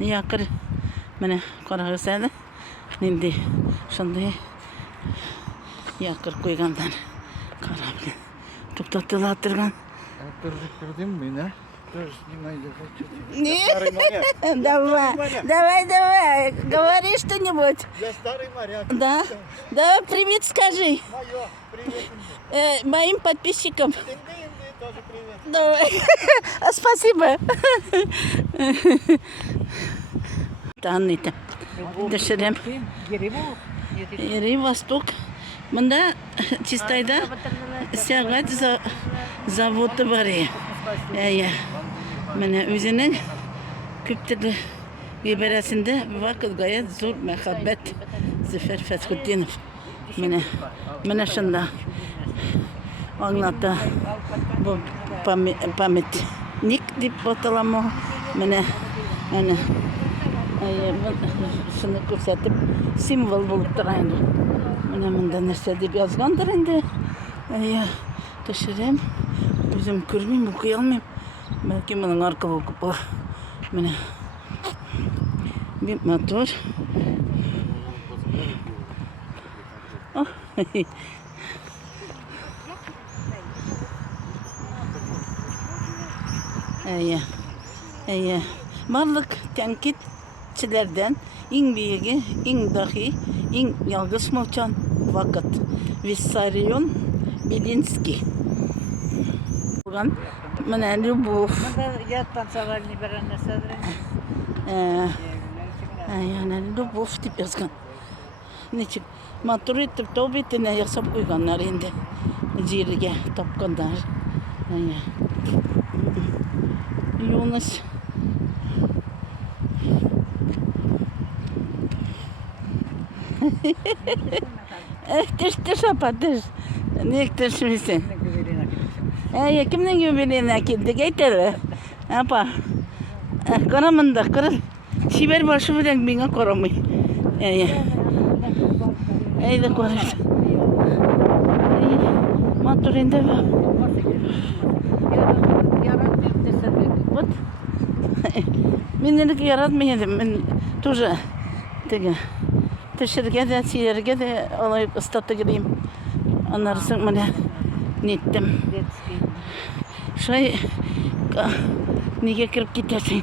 Yakır mene karagısaydı. Nindi şunday yakır koygandan karabı. Tuktattılar attırgan. Кырдым мен, а? Тоже снимай, Не, давай, говори что-нибудь. Я старый моряк. Да, давай привет скажи Майор, привет. моим подписчикам. Инды, тоже привет. Давай, спасибо. Таннита. Дешерем. Ери Восток. Мында Чистайда сәгать заводы бар. Менә үзенең күптөрле гыйбарәсендә вакыт гаять зур мәхәббәт Зөфәр Фәсхетдинов. Менә шунда аңлата бу памятник дип аталамы. Менә шуны күрсәтеп символ булып тора инде. Менә монда нәрсә дип язгандыр инде. Төшерәм. Үзем күрмим, укый алмыйм. Belki bunun arkalı okup var. Böyle bir motor. Oh. Varlık tenkitçilerden en büyüğü, en dahi, en yalgız molçan vakit. Vissarion Bilinski. Менә любовь. Любовь дип язган. Ничек матур итеп тау битенә ясап куйганнар инде. Җиргә тапкандар. Юнус. Теш апатыш. Ник тешмисең? Kimden güveniyorlar ki? Geyteli. Apa? Karamında kırıl. Şiver başı bilen bina karamay. De konuş. Maturinde var. Вот. Minnelik yaratmayalım. Ben тоже tege. Teşirge de siyerge de alayıp ıslatta gireyim. Anlarsın bana. Nettim. Şöyle niye kirip gidersin?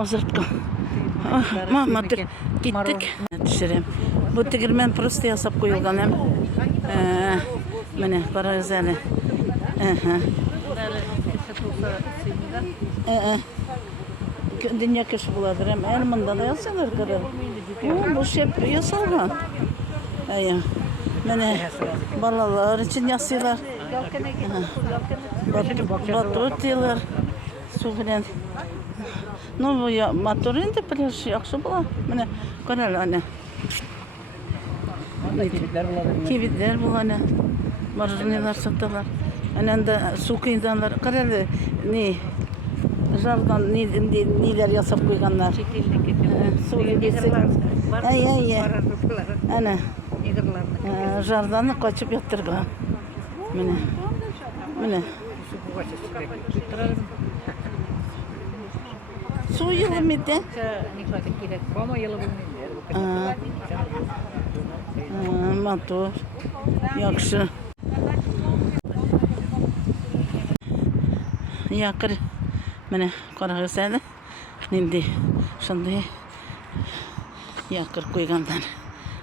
O zırtka. Matır gittik. Düşürüm. Bu tigirmen prosto yasap koyulgan hem. Mene para güzel. Dünya kış buladır hem. Elmanda da yasalar kadar. Bu şey yasalgan. Mene balalar için yasıyorlar. Batut diyorlar. Su bilen. No bu ya motorun da pляж yaxşı bular. Mene karal ana. Kibitler bular ana. Marjinalar satalar. Ananda su kıydanlar. Karal ne? Jardan neler yasap koyganlar. Su gibisi. Ana. Jardanı kaçıp yattırgan. Mene. Su yılı mıydı? Motor. Yaxşı. Yakır. Mene karagısaydı. Nindi şunday yakır koygandan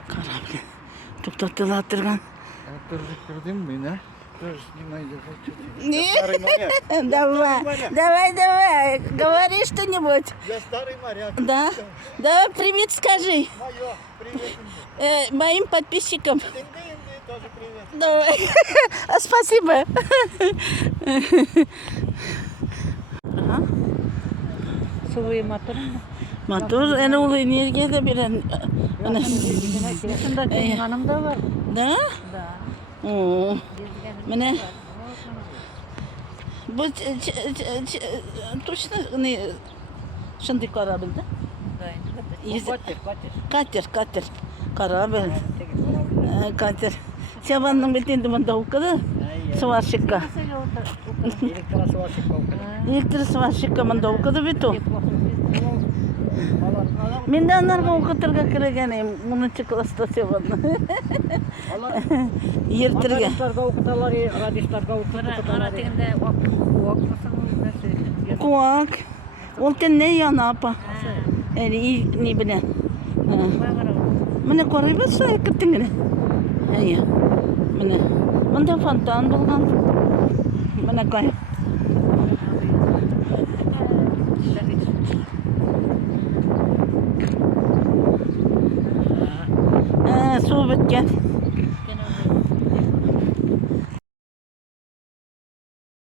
karabı. Tuktattılar attırgan. Кырдым мен, а? Тоже снимай, Не, давай, говори что-нибудь. Я старый моряк. Да, давай привет скажи Майор, привет. моим подписчикам. Инды, тоже привет. Давай, спасибо. Sıvı motor. Motor en ulu enerjiye de bilen. Şunda hanım da var. Da? Da. Oo. Mene. Bu точно ne? Şimdi karabildi. Катер. Карабел. Катер. Çabanın bildiğinde bunda okudu. Сварщика. Elektrik сварщика bunda okudu bitu. Мен de анарға оқытырға кірген ем, 10-шы класста севанны. Ертірге. Радистарға оқыталар, радистарға оқыталар. Kuak. Ол тен не яна апа? Әли не біле. Міне қорай басса екіттіңіне. Әйе. Міне. Мында фонтан болған. Міне қай. Су біткен.